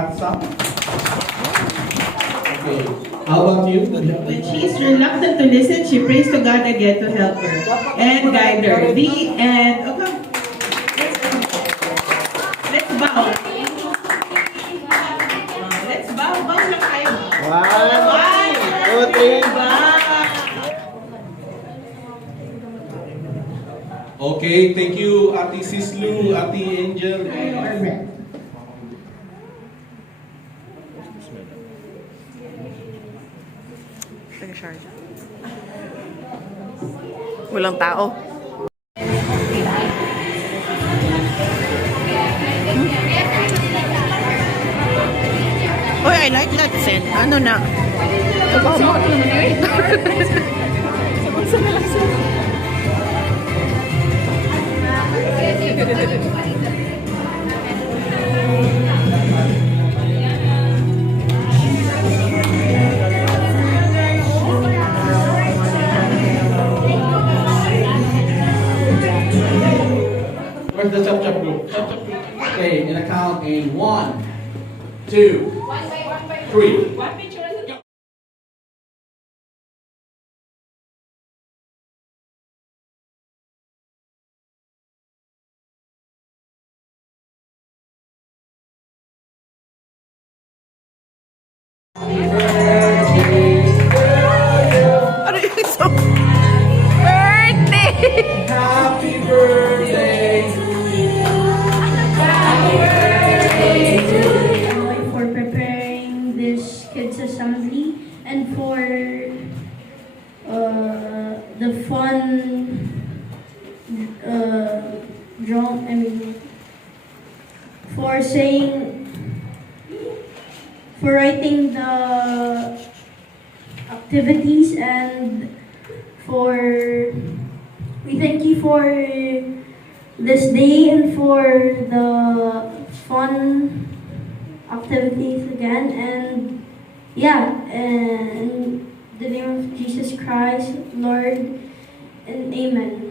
Hot some? Okay. How about you? When she is reluctant to listen, she prays to God again to help her and guide her. The end. Okay. Let's bow. Let's bow. Bow lang tayo. 1, 2, 3. Okay, thank you, Ate Sislu, Ate Angel, and Walang tao. Oy, I like that scent. Ano na? Sabot naman yun. Sabot na lang siya. where's the chop chop group? Chop chop group. Okay, in a count in 1, 2, 3. Ano yung song? Birthday! Happy birthday to you. For preparing this kids assembly and for the fun for writing the activities, and we thank you for this day and for the fun activities again, and yeah, in the name of Jesus Christ, Lord, and amen.